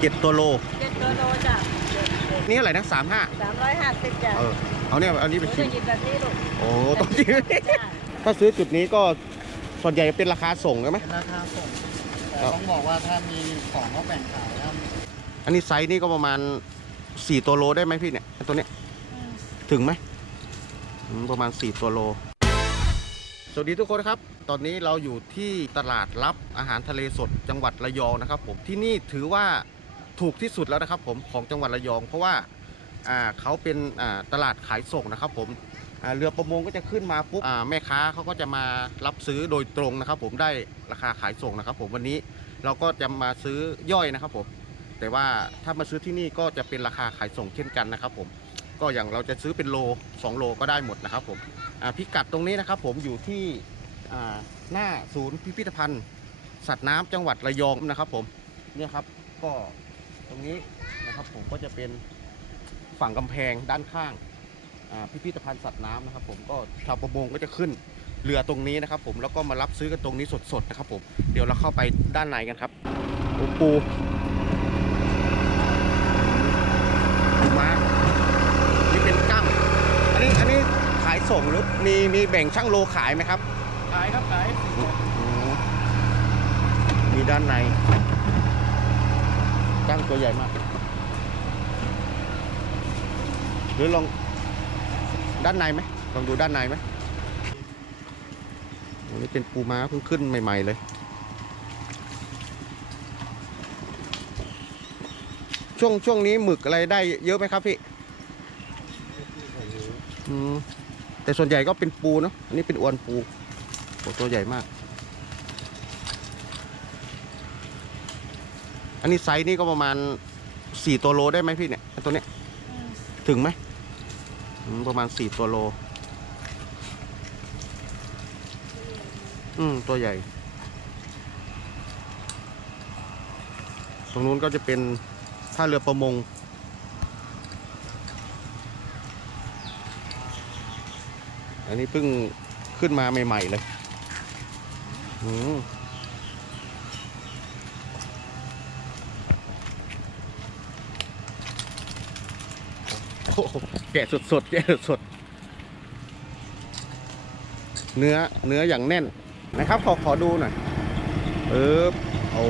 เจ็ดตัวโล เจ็ดตัวโลจ้ะนี่อะไรนะสามห้าสามร้อยห้าสิบจ้ะเออเอาเนี่ยอันนี้หไปนูชิจะมหยิบแบบนี้ลูกโอ้ต้องชิมจ้ะถ้าซื้อจุดนี้ก็ส่วนใหญ่เป็นราคาส่งใช่ไหม เป็นราคาส่งแต่ครับ ต้องบอกว่าถ้ามีของเขาแบ่งขายนะครับอันนี้ไซส์นี่ก็ประมาณสี่ตัวโลได้ไหมพี่เนี่ยตัวเนี้ยอืมถึงไหมอืมประมาณ 4 ตัวโล สวัสดีทุกคนครับ ตอนนี้เราอยู่ที่ตลาดรับอาหารทะเลสดจังหวัดระยองนะครับผมที่นี่ถือว่า ถูกที่สุดแล้วนะครับผมของจังหวัดระยอง เพราะว่าอ่าเขาเป็นอ่าตลาดขายส่งนะครับผมอ่าเรือประมงก็จะขึ้นมาปุ๊บอ่าแม่ค้าเขาก็จะมารับซื้อโดยตรงนะครับ ผมได้ราคาขายส่งนะครับ ผมวันนี้เราก็จะมาซื้อย่อยนะครับผมแต่ว่าถ้ามาซื้อที่นี่ก็จะเป็นราคาขายส่งเช่นกันนะครับ ผมก็อย่างเราจะซื้อเป็นโล 2 โลก็ได้หมดนะครับผมพิกัดตรงนี้นะครับ ผมอยู่ที่หน้าศูนย์พิพิธภัณฑ์ สัตว์น้ำจังหวัดระยองนะครับ ผมเนี่ยครับก็ ตรงนี้นะครับผมก็จะเป็นฝั่งกำแพงด้านข้างอ่าพิพิธภัณฑ์สัตว์น้ำนะครับ ผมก็ชาวประมงก็จะขึ้นเรือตรงนี้นะครับ ผมแล้วก็มารับซื้อกันตรงนี้สดๆนะครับ ผมเดี๋ยวเราเข้าไปด้านในกันครับโอ้ปูปูม้านี่เป็นกั้งอันนี้อันนี้ขายส่งหรือมีมีแบ่งช่างโลขายไหมครับ ขายครับขายอืมมีด้านใน กั้งตัวใหญ่มาก หรือลองด้านในไหมลองดูด้านในไหมอันนี้เป็นปูม้าเพิ่งขึ้นใหม่ ๆ เลย ช่วงช่วงนี้หมึกอะไรได้เยอะไหมครับพี่แต่ส่วนใหญ่ก็เป็นปูเนาะอันนี้เป็นอวนปูตัวใหญ่มาก อันนี้ไซส์นี่ก็ประมาณสี่ตัวโลได้ไหมพี่เนี่ยตัวเนี้ยอืมถึงไหมอืมประมาณสี่ตัวโล อืมตัวใหญ่ ตรงนู้นก็จะเป็นท่าเรือประมง อันนี้เพิ่งขึ้นมาใหม่ ๆ เลย อืม แกะสดๆแกะสดๆเนื้อเนื้ออย่างแน่นนะครับ ขอขอดูหน่อยเออโอ้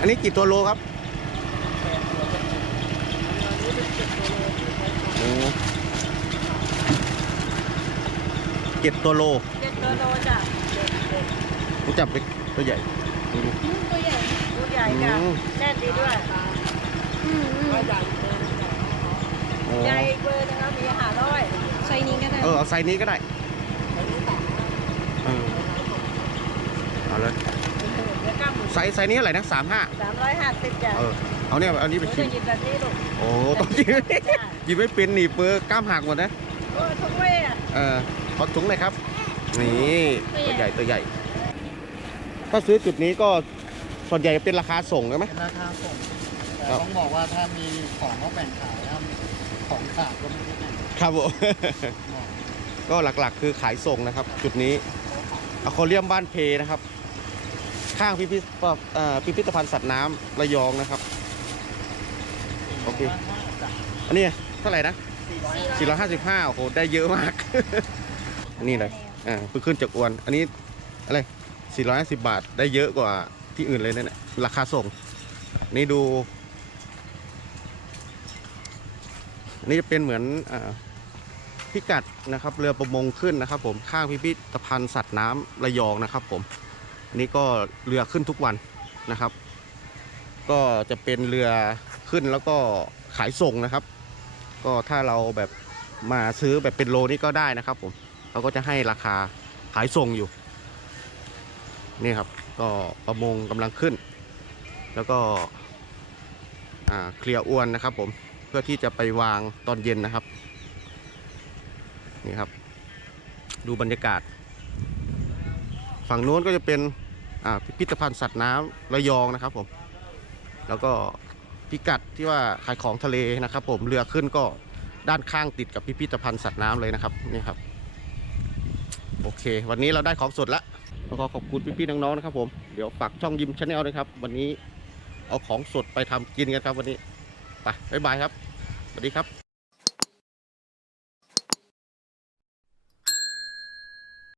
อันนี้กี่ตัวโลครับโอ้เจ็ดตัวโลเจ็ดตัวโลจ้ะรู้จักเป็นตัวใหญ่ดูดูตัวใหญ่ตัวใหญ่จ้ะอืมแน่นดีด้วยอืมอืม โอ้ ใหญ่เบอร์นะครับมีห้าร้อยไซส์นี้ก็ได้เออเอาไซส์นี้ก็ได้เออเอาเลยเดี๋ยวกล้ามหมูไซส์ไซส์นี้เท่าไหร่นะสามห้าสามร้อยห้าสิบจ้ะเออเอาเนี่ยอันนี้หไปนูชิจะมหยิบแบบนี้ลูกโอ้ต้องหยิบจ้ะหยิบไม่เป็นหนีบเปอร์กล้ามหักหมดนะ โอ้ยทุกเว้ยอะเออขอถุงหน่อยครับ นี่ตัวใหญ่ตัวใหญ่ ถ้าซื้อจุดนี้ก็ส่วนใหญ่เป็นราคาส่งใช่ไหมเป็นราคาส่งแต่ครับต้องบอกว่าถ้ามีของเขาแบ่งขายนะครับ ของขาดก็ไม่ได้ครับผม ก็หลักๆ คือขายส่งนะครับ จุดนี้อควาเรียมบ้านเพนะครับ ข้างพิพิธเอ่อพิพิธภัณฑ์สัตว์น้ำระยองนะครับ โอเค อันนี้เท่าไหร่นะ 455 โอ้โห ได้เยอะมาก อันนี้เลยอ่าเพิ่งขึ้นจากอวน อันนี้อะไร 450 บาท ได้เยอะกว่าที่อื่นเลยนะเนี่ยราคาส่ง นี่ดู อันนี้จะเป็นเหมือนอพิกัดนะครับเรือประมงขึ้นนะครับ ผมข้างพิพิธภัณฑ์สัตว์น้ำระยองนะครับ ผมอันนี้ก็เรือขึ้นทุกวันนะครับ ก็จะเป็นเรือขึ้นแล้วก็ขายส่งนะครับ ก็ถ้าเราแบบมาซื้อแบบเป็นโลนี่ก็ได้นะครับ ผมเขาก็จะให้ราคาขายส่งอยู่นี่ครับก็ประมงกำลังขึ้น แล้วก็เคลียร์อวนนะครับผม พื่อที่จะไปวางตอนเย็นนะครับ นี่ครับ ดูบรรยากาศ ฝั่งโน้นก็จะเป็นอ่าพิพิธภัณฑ์สัตว์น้ำระยองนะครับผมแล้วก็พิกัดที่ว่าขายของทะเลนะครับ ผมเรือขึ้นก็ด้านข้างติดกับพิพิธภัณฑ์สัตว์น้ำเลยนะครับนี่ครับ โอเค วันนี้เราได้ของสดละแล้วก็ขอบคุณพี่ๆน้องๆนะครับผมเดี๋ยวฝากช่องยิมชาแนลนะครับ วันนี้เอาของสดไปทำกินกันครับวันนี้ ไปบ๊ายบายครับสวัสดีครับ